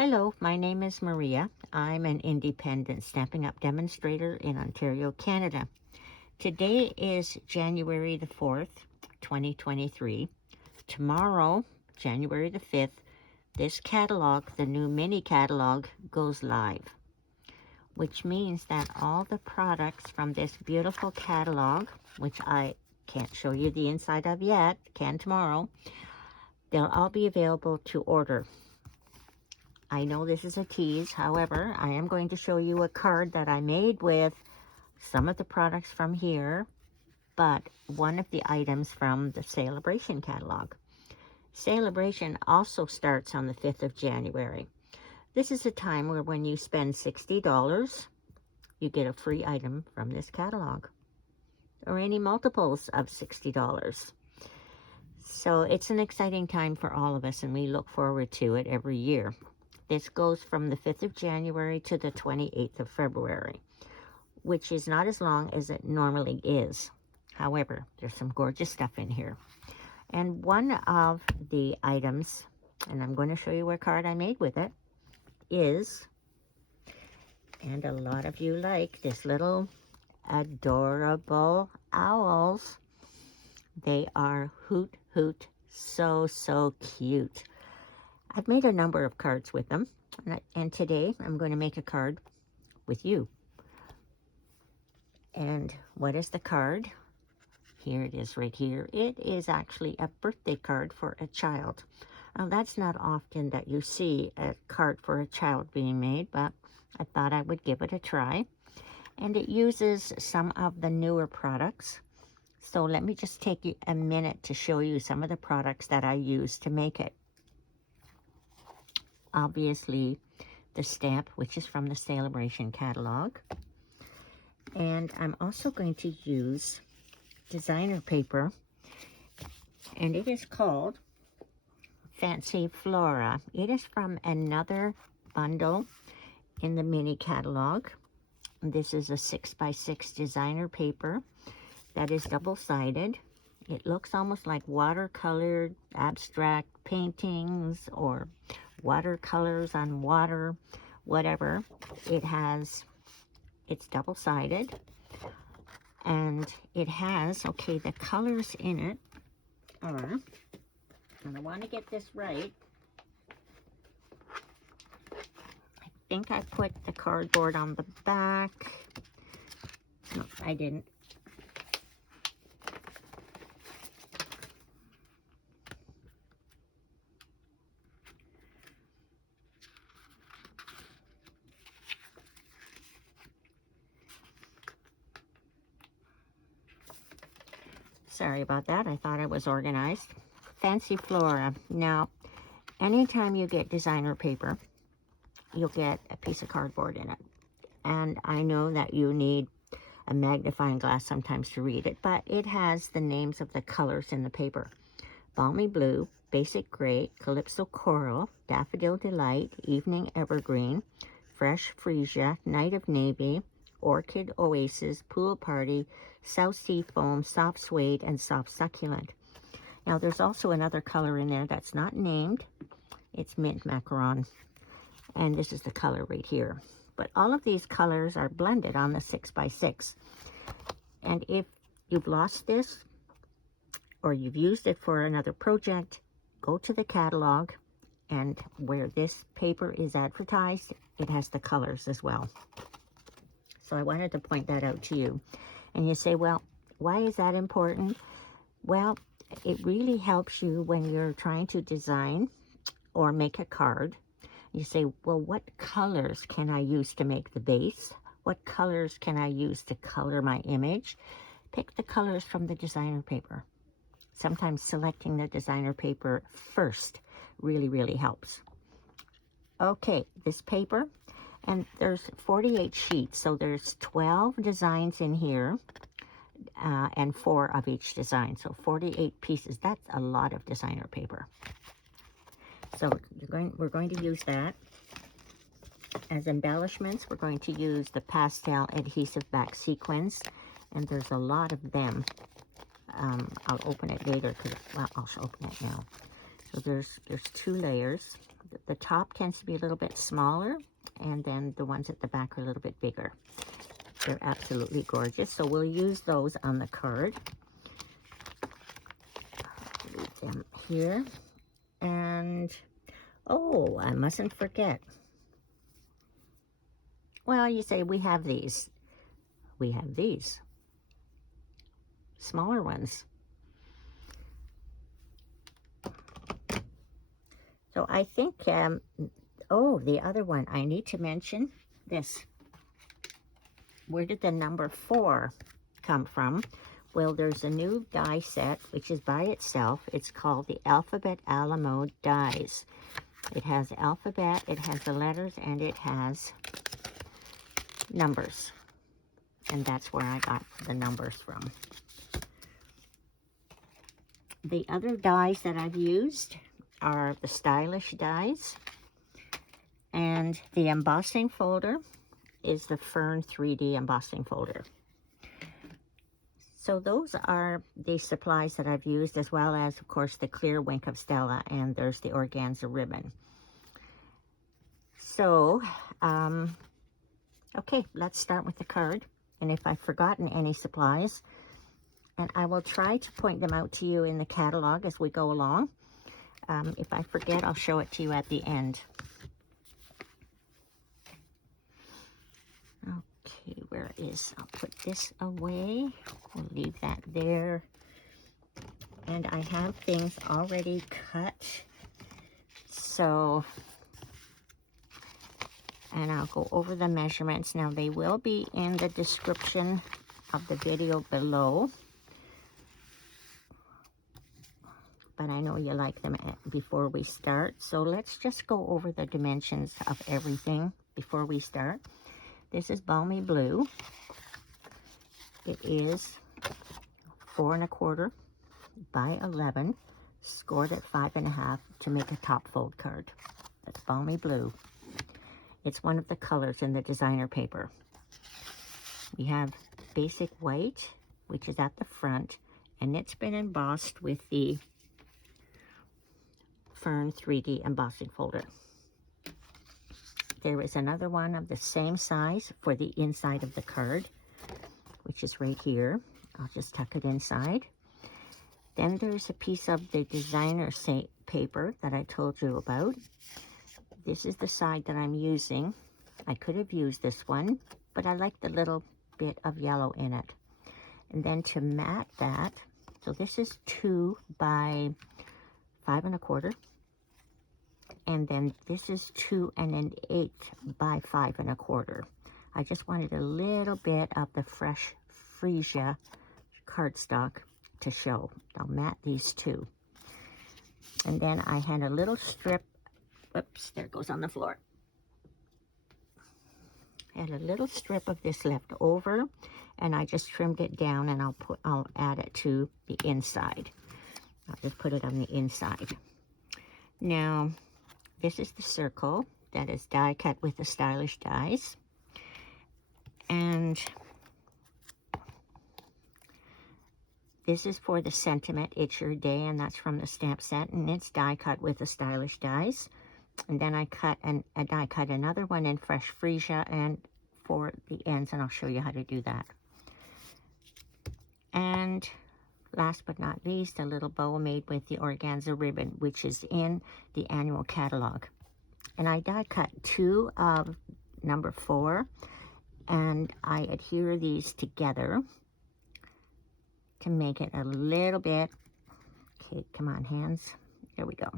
Hello, my name is Maria. I'm an independent Stampin' Up demonstrator in Ontario, Canada. Today is January the 4th, 2023. Tomorrow, January the 5th, this catalog, the new mini catalog, goes live, which means that all the products from this beautiful catalog, which I can't show you the inside of yet, can tomorrow, they'll all be available to order. I know this is a tease, however, I am going to show you a card that I made with some of the products from here, but one of the items from the Sale-a-bration catalog. Sale-a-bration also starts on the 5th of January. This is a time where when you spend $60, you get a free item from this catalog, or any multiples of $60. So it's an exciting time for all of us, and we look forward to it every year. This goes from the 5th of January to the 28th of February, which is not as long as it normally is. However, there's some gorgeous stuff in here. And one of the items, and I'm going to show you what card I made with it, is, and a lot of you like, this little adorable owls. They are hoot hoot, so cute. I've made a number of cards with them, and today I'm going to make a card with you. And what is the card? Here it is right here. It is actually a birthday card for a child. Now, that's not often that you see a card for a child being made, but I thought I would give it a try. And it uses some of the newer products. So let me just take you a minute to show you some of the products that I used to make it. Obviously, the stamp, which is from the Sale-a-bration catalog. And I'm also going to use designer paper, and it is called Fancy Flora. It is from another bundle in the mini catalog. This is a 6x6 designer paper that is double-sided. It looks almost like watercolored abstract paintings or watercolors on water, whatever. It's double-sided, and it has, okay, the colors in it are, and I want to get this right, I think I put the cardboard on the back. No, I didn't. Sorry about that. I thought I was organized. Fancy Flora. Now, anytime you get designer paper, you'll get a piece of cardboard in it. And I know that you need a magnifying glass sometimes to read it, but it has the names of the colors in the paper. Balmy Blue, Basic Gray, Calypso Coral, Daffodil Delight, Evening Evergreen, Fresh Freesia, Night of Navy, Orchid Oasis, Pool Party, South Sea Foam, Soft Suede, and Soft Succulent. Now, there's also another color in there that's not named. It's Mint Macaron. And this is the color right here. But all of these colors are blended on the 6x6. And if you've lost this, or you've used it for another project, go to the catalog, and where this paper is advertised, it has the colors as well. So I wanted to point that out to you. And you say, well, why is that important? Well, it really helps you when you're trying to design or make a card. You say, well, what colors can I use to make the base? What colors can I use to color my image? Pick the colors from the designer paper. Sometimes selecting the designer paper first really helps. Okay, this paper, and there's 48 sheets, so there's 12 designs in here, and 4 of each design, so 48 pieces. That's a lot of designer paper. So we're going to use that. As embellishments, we're going to use the Pastel Adhesive-Backed sequins, and there's a lot of them. I'll open it later, because, well, I'll open it now. So there's 2 layers. The top tends to be a little bit smaller, and then the ones at the back are a little bit bigger. They're absolutely gorgeous, so we'll use those on the card. Leave them here. And, oh, I mustn't forget. Well, you say we have these. We have these. Smaller ones. So I think, oh, the other one, I need to mention this. Where did the number 4 come from? Well, there's a new die set, which is by itself. It's called the Alphabet Alamo dies. It has alphabet, it has the letters, and it has numbers. And that's where I got the numbers from. The other dies that I've used are the stylish dies. And the embossing folder is the Fern 3D embossing folder. So those are the supplies that I've used, as well as, of course, the clear Wink of Stella, and there's the organza ribbon. So, okay, let's start with the card. And if I've forgotten any supplies, and I will try to point them out to you in the catalog as we go along. If I forget, I'll show it to you at the end. Okay, where is, I'll put this away. We'll leave that there. And I have things already cut. So, and I'll go over the measurements. Now, they will be in the description of the video below. But I know you like them before we start. So let's just go over the dimensions of everything before we start. This is Balmy Blue. It is 4 1/4 by 11, scored at 5 1/2 to make a top fold card. That's Balmy Blue. It's one of the colors in the designer paper. We have basic white, which is at the front, and it's been embossed with the Fern 3D embossing folder. There is another one of the same size for the inside of the card, which is right here. I'll just tuck it inside. Then there's a piece of the designer paper that I told you about. This is the side that I'm using. I could have used this one, but I like the little bit of yellow in it. And then to mat that, so this is 2 by 5 1/4. And then this is 2 1/8 by 5 1/4. I just wanted a little bit of the fresh Freesia cardstock to show. I'll mat these two. And then I had a little strip, whoops, there it goes on the floor. I had a little strip of this left over, and I just trimmed it down, and I'll add it to the inside. I'll just put it on the inside. Now, this is the circle that is die cut with the stylish dies. And this is for the sentiment, It's Your Day, and that's from the stamp set, and it's die cut with the stylish dies. And then I die cut another one in fresh Freesia and for the ends, and I'll show you how to do that. And last but not least, a little bow made with the organza ribbon, which is in the annual catalog. And I die cut 2 of number 4, and I adhere these together to make it a little bit, okay, come on hands, there we go.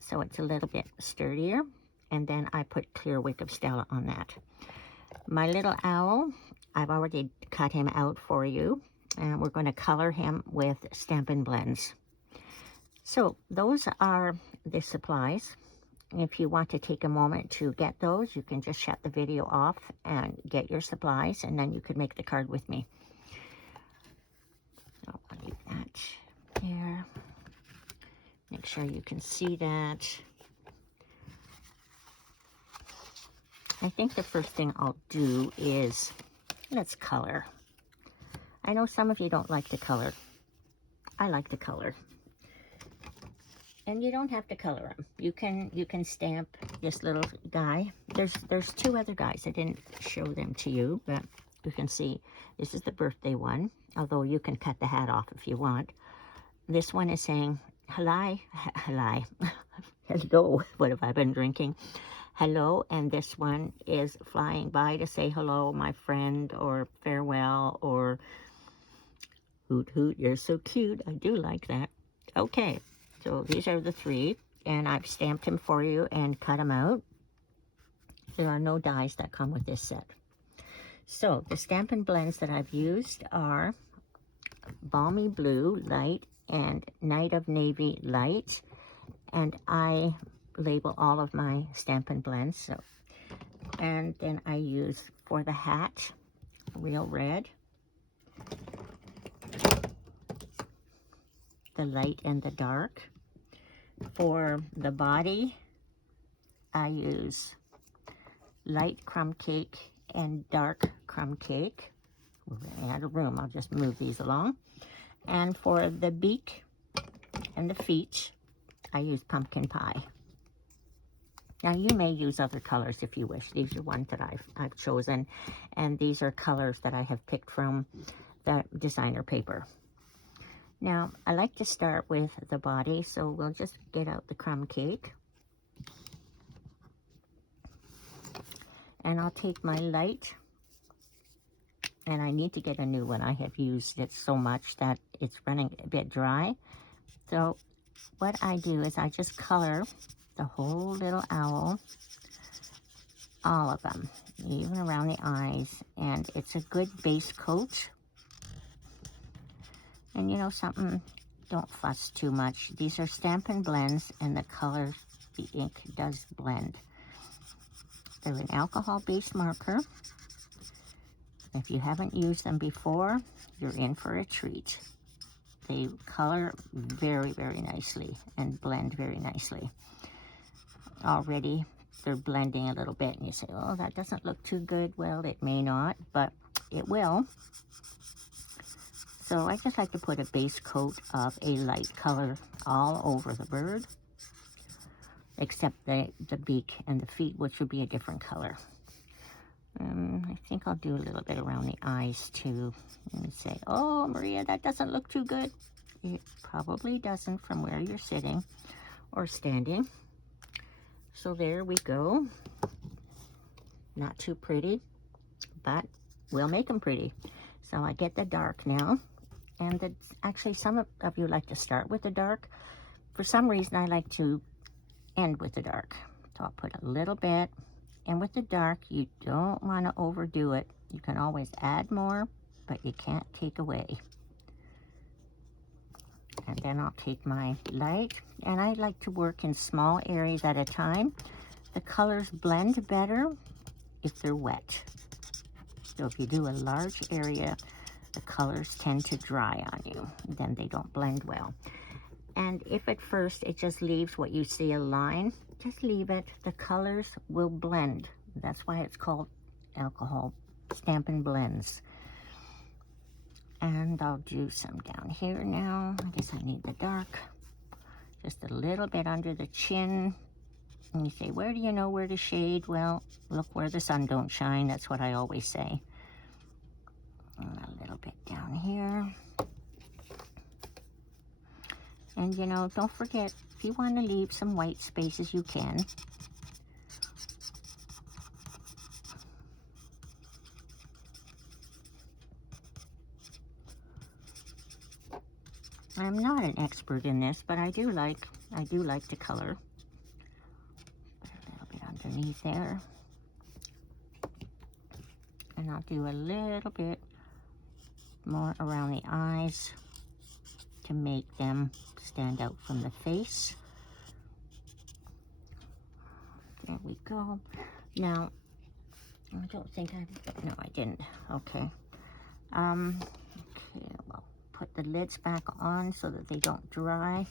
So it's a little bit sturdier, and then I put clear Wink of Stella on that. My little owl, I've already cut him out for you, and we're going to color him with Stampin Blends. So those are the supplies. If you want to take a moment to get those, you can just shut the video off and get your supplies, and then you could make the card with me. So I'll leave that there. Make sure you can see that. I think the first thing I'll do is, let's color. I know some of you don't like to color. I like to color. And you don't have to color them. You can stamp this little guy. There's two other guys. I didn't show them to you, but you can see this is the birthday one, although you can cut the hat off if you want. This one is saying, hello, hello, what have I been drinking? Hello, and this one is flying by to say hello, my friend, or farewell, or hoot hoot, you're so cute. I do like that. Okay, so these are the three, and I've stamped them for you and cut them out. There are no dies that come with this set. So the Stampin' Blends that I've used are Balmy Blue Light and Night of Navy Light, and I label all of my Stampin' Blends. So, and then I use for the hat Real Red, the light and the dark. For the body, I use light crumb cake and dark crumb cake. We're running out of room. I'll just move these along. And for the beak and the feet, I use pumpkin pie. Now you may use other colors if you wish. These are ones that I've chosen, and these are colors that I have picked from the designer paper. Now I like to start with the body, so we'll just get out the crumb cake. And I'll take my light, and I need to get a new one. I have used it so much that it's running a bit dry. So what I do is I just color the whole little owl, all of them, even around the eyes, and it's a good base coat. And you know something, don't fuss too much. These are Stampin' Blends, and the color, the ink does blend. They're an alcohol-based marker. If you haven't used them before, you're in for a treat. They color very, very nicely and blend very nicely. Already, they're blending a little bit, and you say, oh, that doesn't look too good. Well, it may not, but it will. So I just like to put a base coat of a light color all over the bird, except the beak and the feet, which would be a different color. I think I'll do a little bit around the eyes too. And say, oh, Maria, that doesn't look too good. It probably doesn't from where you're sitting or standing. So there we go. Not too pretty, but we'll make them pretty. So I get the dark now. And actually, some of you like to start with the dark. For some reason, I like to end with the dark. So I'll put a little bit. And with the dark, you don't want to overdo it. You can always add more, but you can't take away. And then I'll take my light, and I like to work in small areas at a time. The colors blend better if they're wet. So if you do a large area, the colors tend to dry on you. Then they don't blend well. And if at first it just leaves what you see a line, just leave it. The colors will blend. That's why it's called alcohol Stampin' Blends. And I'll do some down here now. I guess I need the dark. Just a little bit under the chin. And you say, where do you know where to shade? Well, look where the sun don't shine. That's what I always say. And a little bit down here. And you know, don't forget, if you want to leave some white spaces, you can. I'm not an expert in this, but I do like to color. Put a little bit underneath there. And I'll do a little bit more around the eyes to make them stand out from the face. There we go. Now, I don't think no, I didn't. Okay. Okay, well, put the lids back on so that they don't dry.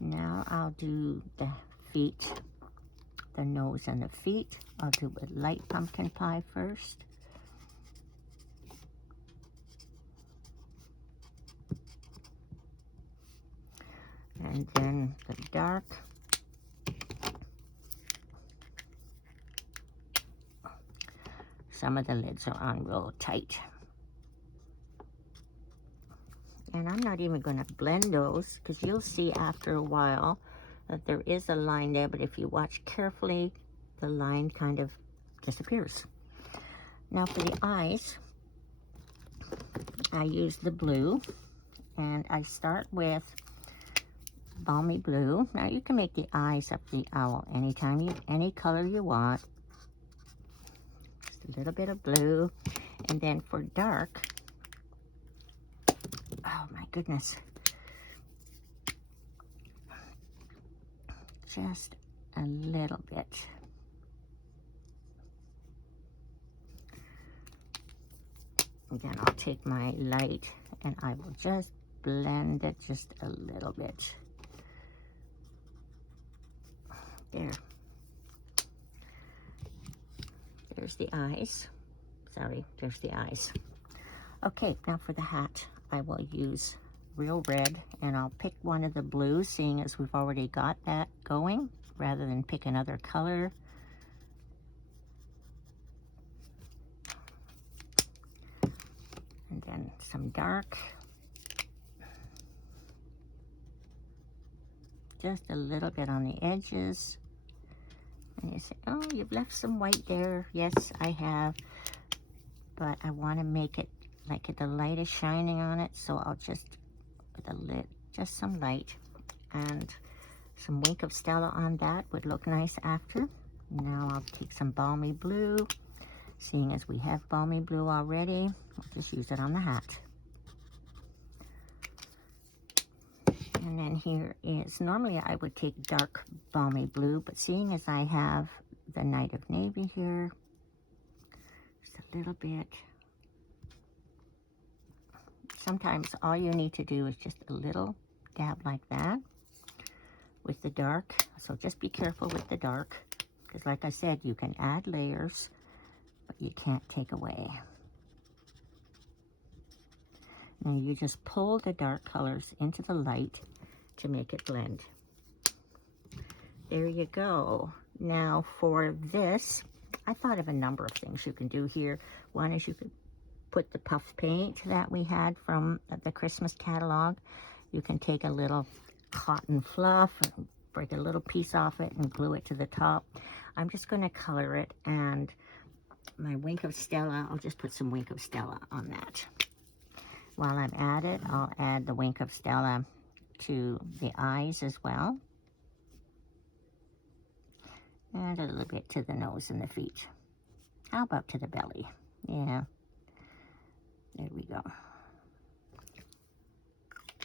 Now I'll do the feet, the nose and the feet. I'll do a light pumpkin pie first. And then the dark. Some of the lids are on real tight. And I'm not even going to blend those because you'll see after a while that there is a line there, but if you watch carefully, the line kind of disappears. Now for the eyes, I use the blue, and I start with Balmy blue. Now you can make the eyes of the owl any color you want. Just a little bit of blue. And then for dark, oh my goodness, just a little bit. And then I'll take my light and I will just blend it just a little bit. There. There's the eyes. Sorry, there's the eyes. Okay, now for the hat, I will use real red, and I'll pick one of the blues, seeing as we've already got that going, rather than pick another color. And then some dark. Just a little bit on the edges. And you say, oh, you've left some white there. Yes, I have. But I want to make it like the light is shining on it. So I'll just, with a lid, just some light. And some Wink of Stella on that would look nice after. Now I'll take some Balmy blue. Seeing as we have Balmy blue already, I'll just use it on the hat. And then here is, normally I would take dark Balmy blue, but seeing as I have the Night of Navy here, just a little bit. Sometimes all you need to do is just a little dab like that with the dark. So just be careful with the dark, because like I said, you can add layers, but you can't take away. Now you just pull the dark colors into the light to make it blend. There you go. Now for this, I thought of a number of things you can do here. One is you could put the puff paint that we had from the Christmas catalog. You can take a little cotton fluff, break a little piece off it and glue it to the top. I'm just going to color it, and my Wink of Stella, I'll just put some Wink of Stella on that. While I'm at it, I'll add the Wink of Stella to the eyes as well. And a little bit to the nose and the feet. How about to the belly? Yeah. There we go.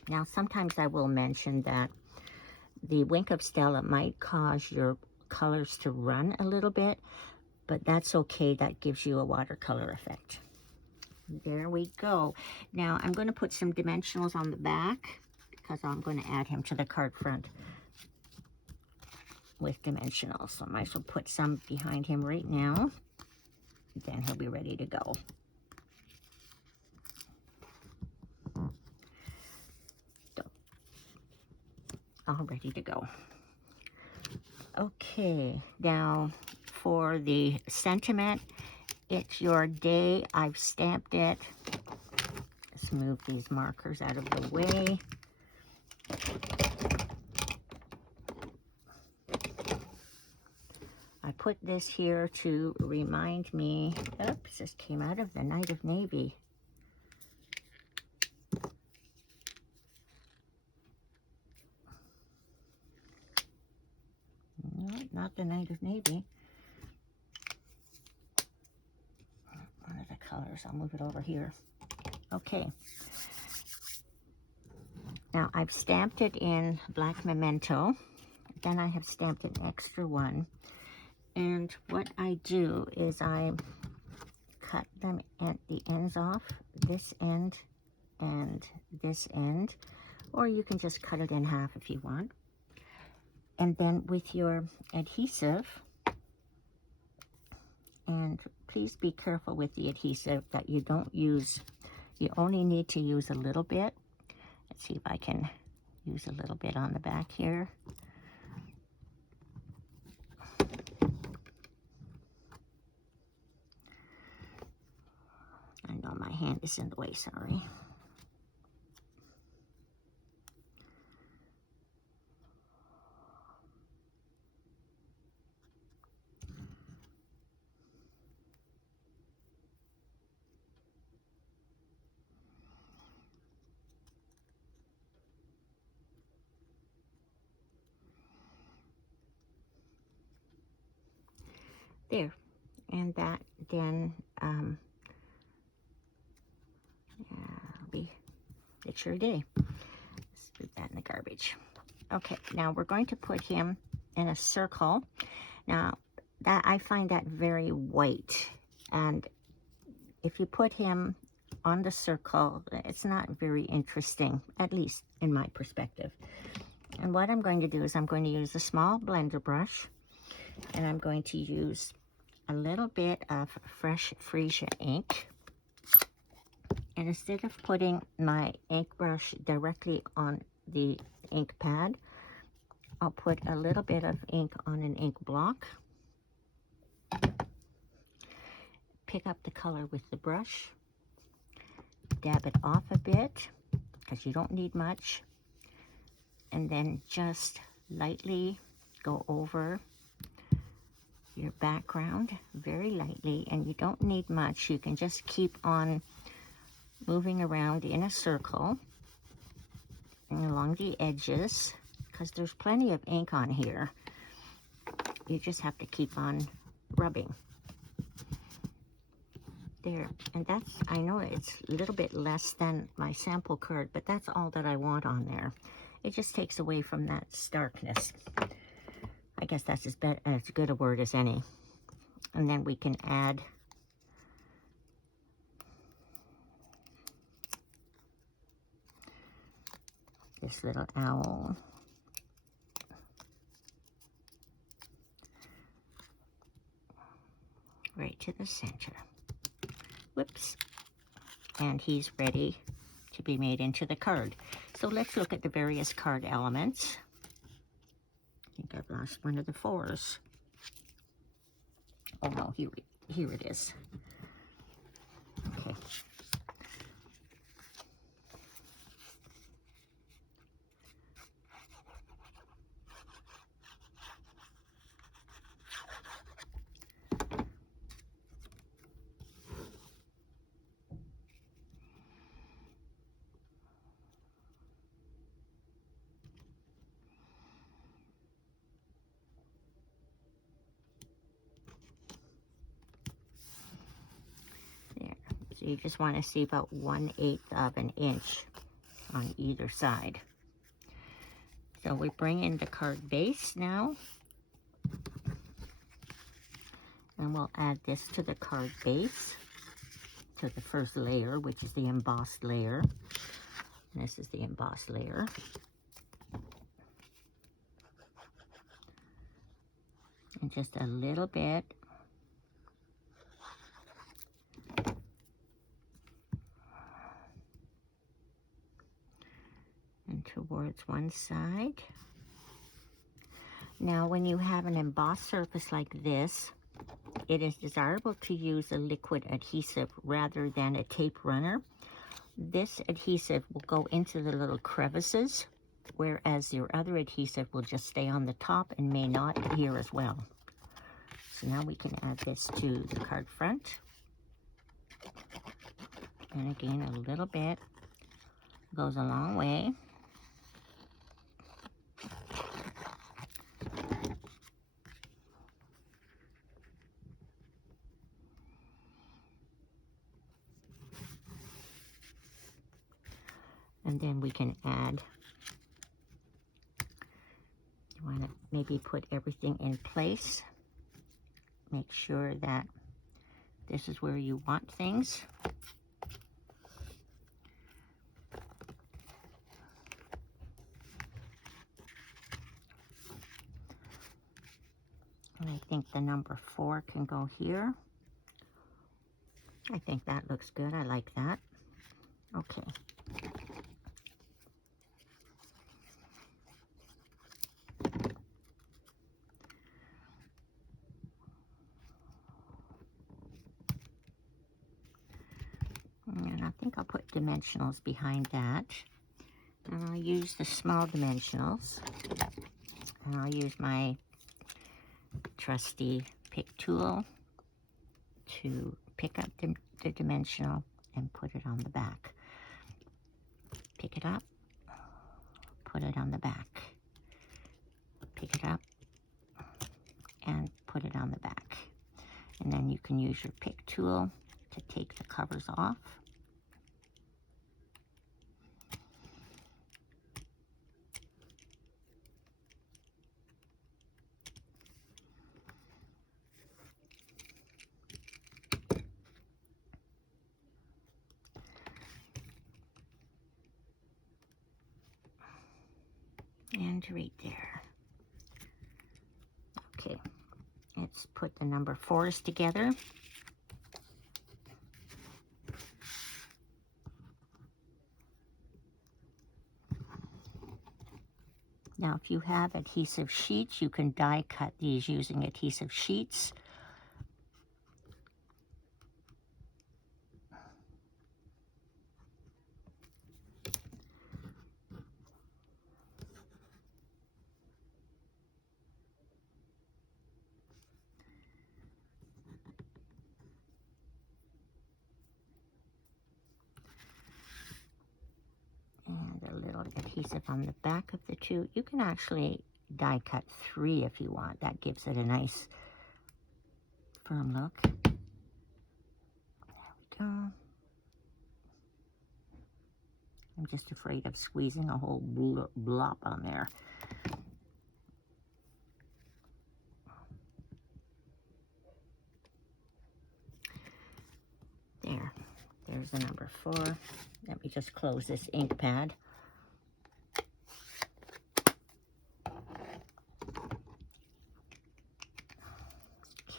Now, sometimes I will mention that the Wink of Stella might cause your colors to run a little bit, but that's okay. That gives you a watercolor effect. There we go. Now, I'm going to put some dimensionals on the back because I'm going to add him to the card front with dimensionals. So I might as well put some behind him right now. Then he'll be ready to go. All ready to go. Okay, now for the sentiment, it's your day. I've stamped it. Let's move these markers out of the way. I put this here to remind me, oops, this came out of the Night of Navy. No, not the Night of Navy. One of the colors, I'll move it over here. Okay. Now I've stamped it in black Memento. Then I have stamped an extra one. And what I do is I cut them at the ends off, this end and this end, or you can just cut it in half if you want. And then with your adhesive, and please be careful with the adhesive that you don't use, you only need to use a little bit. Let's see if I can use a little bit on the back here. I know my hand is in the way, sorry. There, and that then it's your day. Let's put that in the garbage. Okay, now we're going to put him in a circle. Now, that I find that very white, and if you put him on the circle, it's not very interesting, at least in my perspective. And what I'm going to do is I'm going to use a small blender brush, and I'm going to use a little bit of fresh Freesia ink. And instead of putting my ink brush directly on the ink pad, I'll put a little bit of ink on an ink block. Pick up the color with the brush. Dab it off a bit, because you don't need much. And then just lightly go over your background, very lightly, and you don't need much. You can just keep on moving around in a circle and along the edges, because there's plenty of ink on here. You just have to keep on rubbing. There, and that's, I know it's a little bit less than my sample card, but that's all that I want on there. It just takes away from that starkness. I guess that's as good a word as any. And then we can add this little owl. Right to the center. Whoops. And he's ready to be made into the card. So let's look at the various card elements. I think I've lost one of the 4s. Oh no, here it is. Okay. So you just want to see about 1/8 of an inch on either side. So we bring in the card base now. And we'll add this to the card base, to the first layer, which is the embossed layer. And this is the embossed layer. And just a little bit. And towards one side. Now, when you have an embossed surface like this, it is desirable to use a liquid adhesive rather than a tape runner. This adhesive will go into the little crevices, whereas your other adhesive will just stay on the top and may not adhere as well. So now we can add this to the card front. And again, a little bit goes a long way. And then we can add, you want to maybe put everything in place. Make sure that this is where you want things. And I think the number 4 can go here. I think that looks good. I like that. Okay. dimensionals behind that. And I'll use the small dimensionals. And I'll use my trusty pick tool to pick up the dimensional and put it on the back. Pick it up, put it on the back. Pick it up and put it on the back. And then you can use your pick tool to take the covers off. And right there. Okay, let's put the number 4s together. Now, if you have adhesive sheets, you can die cut these using adhesive sheets. And a little adhesive on the back of the 2. You can actually die cut 3 if you want. That gives it a nice firm look. There we go. I'm just afraid of squeezing a whole blop on there. There's the number 4. Let me just close this ink pad.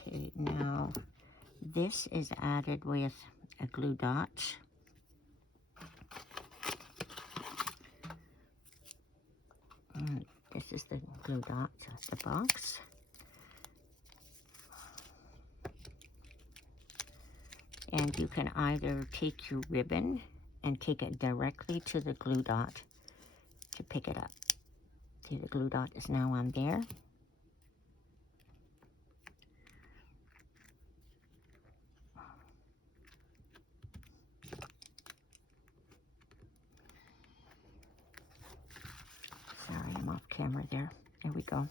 Okay, now this is added with a glue dot. And this is the glue dot of the box. And you can either take your ribbon and take it directly to the glue dot to pick it up. See, the glue dot is now on there. Sorry, I'm off camera there. There we go.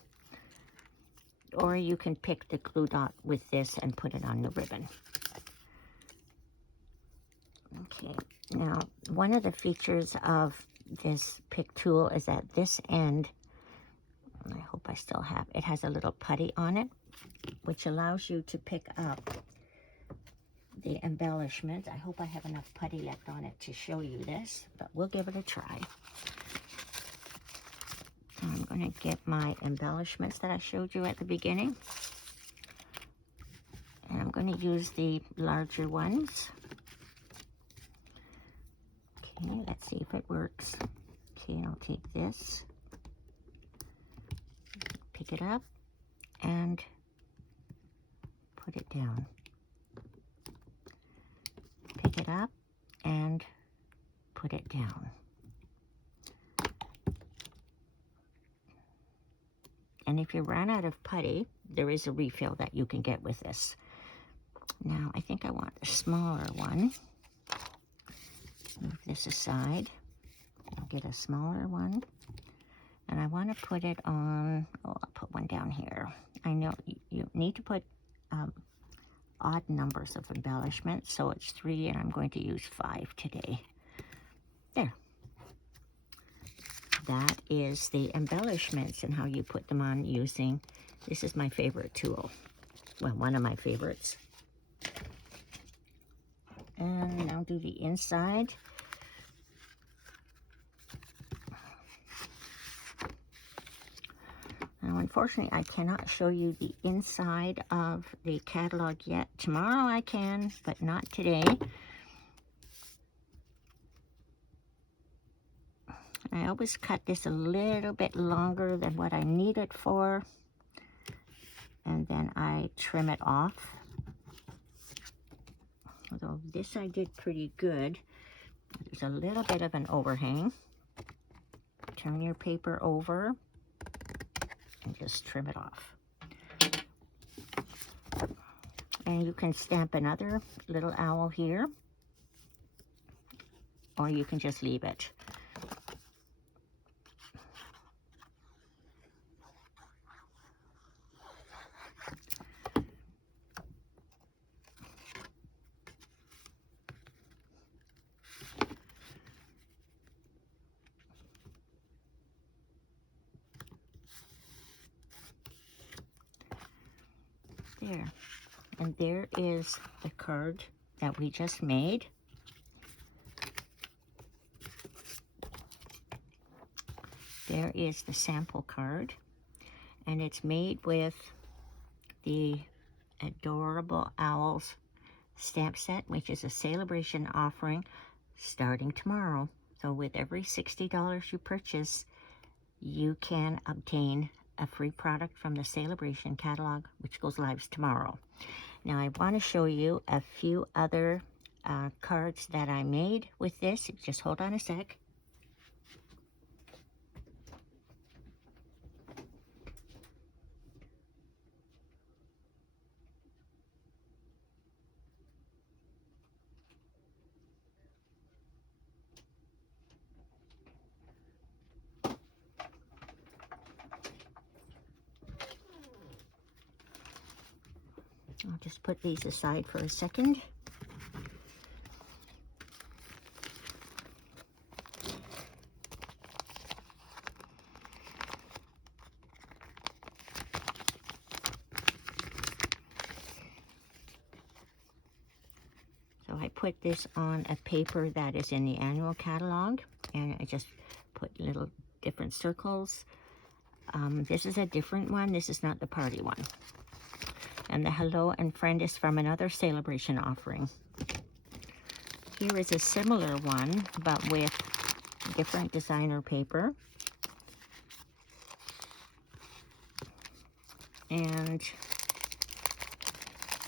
Or you can pick the glue dot with this and put it on the ribbon. Okay, now one of the features of this pick tool is at this end, I hope I still have, it has a little putty on it, which allows you to pick up the embellishment. I hope I have enough putty left on it to show you this, but we'll give it a try. So I'm going to get my embellishments that I showed you at the beginning. And I'm going to use the larger ones. Okay, let's see if it works. Okay, I'll take this, pick it up, and put it down. Pick it up and put it down. And if you run out of putty, there is a refill that you can get with this. Now, I think I want a smaller one. Move this aside. I'll get a smaller one. And I want to put it on, oh, I'll put one down here. I know you need to put odd numbers of embellishments, so it's 3, and I'm going to use 5 today. There. That is the embellishments and how you put them on using, this is my favorite tool. Well, one of my favorites. And I'll do the inside. Now, unfortunately, I cannot show you the inside of the catalog yet. Tomorrow I can, but not today. I always cut this a little bit longer than what I need it for. And then I trim it off. Although this I did pretty good. There's a little bit of an overhang. Turn your paper over and just trim it off. And you can stamp another little owl here, or you can just leave it. There. And there is the card that we just made. There is the sample card, and it's made with the Adorable Owls stamp set, which is a Sale-a-bration offering starting tomorrow. So with every $60 you purchase, you can obtain a free product from the Sale-a-bration catalog, which goes live tomorrow. Now I want to show you a few other cards that I made with this. Just hold on a sec. I'll just put these aside for a second. So I put this on a paper that is in the annual catalog, and I just put little different circles. This is a different one. This is not the party one. And the hello and friend is from another Sale-a-bration offering. Here is a similar one, but with different designer paper. And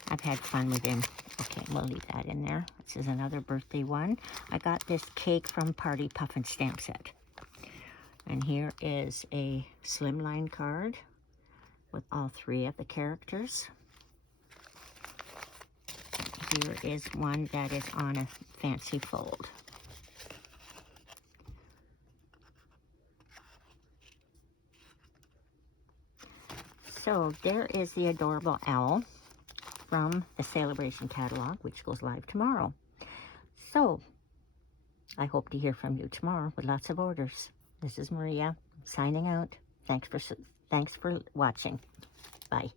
I've had fun with him. Okay, we'll leave that in there. This is another birthday one. I got this cake from Party Puffin Stamp Set. And here is a slimline card with all three of the characters. Here is one that is on a fancy fold. So there is the Adorable Owl from the Sale-a-bration catalog, which goes live tomorrow. So I hope to hear from you tomorrow with lots of orders. This is Maria signing out. Thanks for watching. Bye.